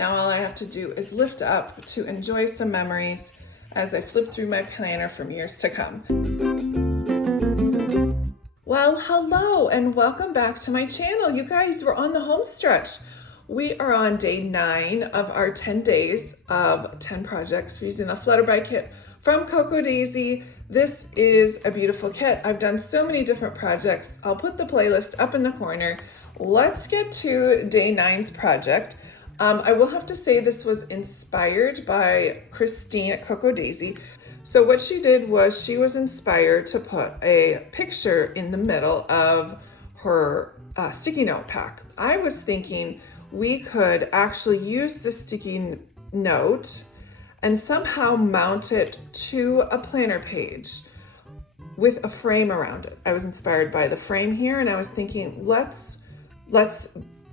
Now all I have to do is lift up to enjoy some memories as I flip through my planner from years to come. Well, hello and welcome back to my channel. You guys, we're on the home stretch. We are on day 9 of our 10 days of 10 projects using the Flutterby kit from KRODesigns. This is a beautiful kit. I've done so many different projects. I'll put the playlist up in the corner. Let's get to day 9's project. I will have to say this was inspired by Christine at KRODesigns. So what she did was she was inspired to put a picture in the middle of her sticky note pack. I was thinking we could actually use the sticky note and somehow mount it to a planner page with a frame around it. I was inspired by the frame here and I was thinking, let's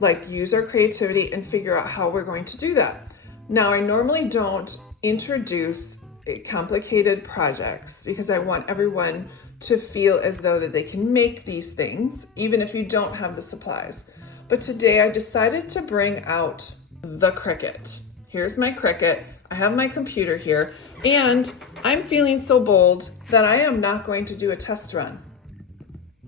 like use our creativity and figure out how we're going to do that. Now, I normally don't introduce complicated projects because I want everyone to feel as though that they can make these things, even if you don't have the supplies. But today I decided to bring out the Cricut. Here's my Cricut. I have my computer here, and I'm feeling so bold that I am not going to do a test run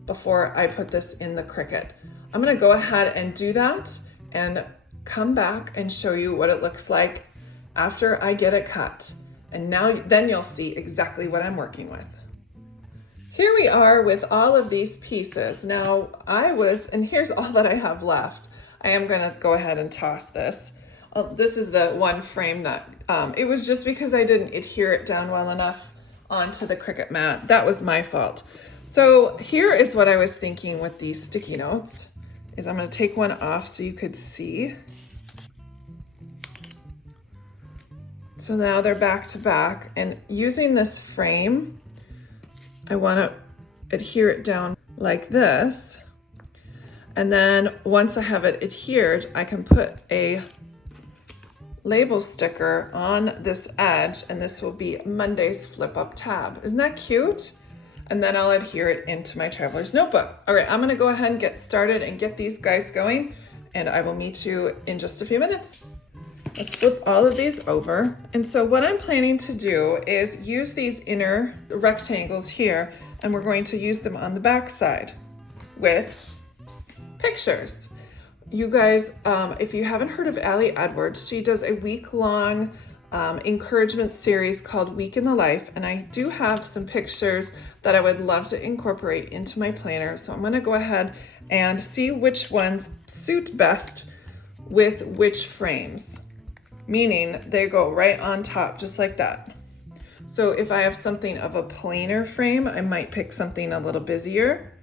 before I put this in the Cricut. I'm gonna go ahead and do that and come back and show you what it looks like after I get it cut. And then you'll see exactly what I'm working with. Here we are with all of these pieces. Now and here's all that I have left. I am gonna go ahead and toss this. This is the one frame that, it was just because I didn't adhere it down well enough onto the Cricut mat. That was my fault. So here is what I was thinking with these sticky notes, is I'm gonna take one off so you could see. So now they're back to back, and using this frame, I wanna adhere it down like this. And then once I have it adhered, I can put a label sticker on this edge, and this will be Monday's flip up tab. Isn't that cute? And then I'll adhere it into my traveler's notebook. All right, I'm gonna go ahead and get started and get these guys going, and I will meet you in just a few minutes. Let's flip all of these over. And so what I'm planning to do is use these inner rectangles here, and we're going to use them on the back side with pictures. You guys, if you haven't heard of Allie Edwards, she does a week-long encouragement series called Week in the Life, and I do have some pictures that I would love to incorporate into my planner. So I'm gonna go ahead and see which ones suit best with which frames, meaning they go right on top, just like that. So if I have something of a plainer frame, I might pick something a little busier,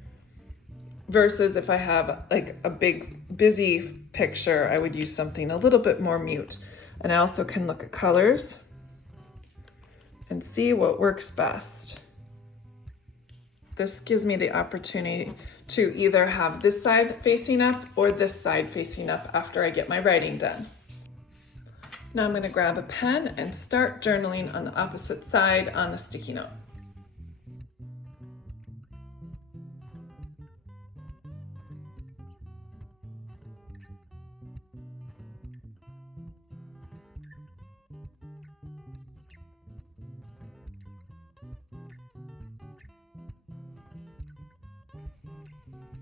versus if I have like a big busy picture, I would use something a little bit more mute. And I also can look at colors and see what works best. This gives me the opportunity to either have this side facing up or this side facing up after I get my writing done. Now I'm going to grab a pen and start journaling on the opposite side on the sticky note.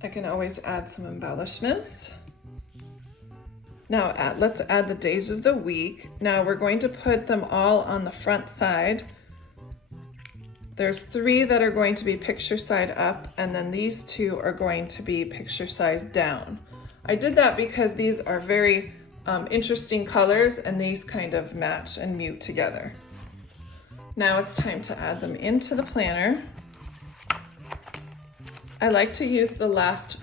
I can always add some embellishments. Now let's add the days of the week. Now we're going to put them all on the front side. There's 3 that are going to be picture side up, and then these 2 are going to be picture side down. I did that because these are very interesting colors, and these kind of match and mute together. Now it's time to add them into the planner. I like to use the last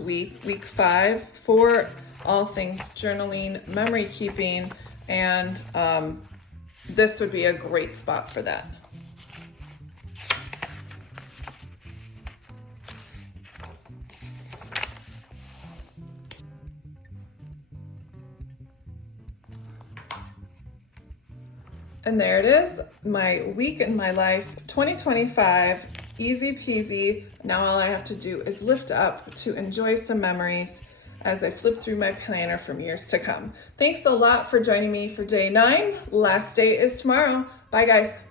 week, week 5, for all things journaling, memory keeping, and this would be a great spot for that. And there it is, my week in my life, 2025, easy peasy. Now all I have to do is lift up to enjoy some memories as I flip through my planner from years to come. Thanks a lot for joining me for day 9. Last day is tomorrow. Bye guys.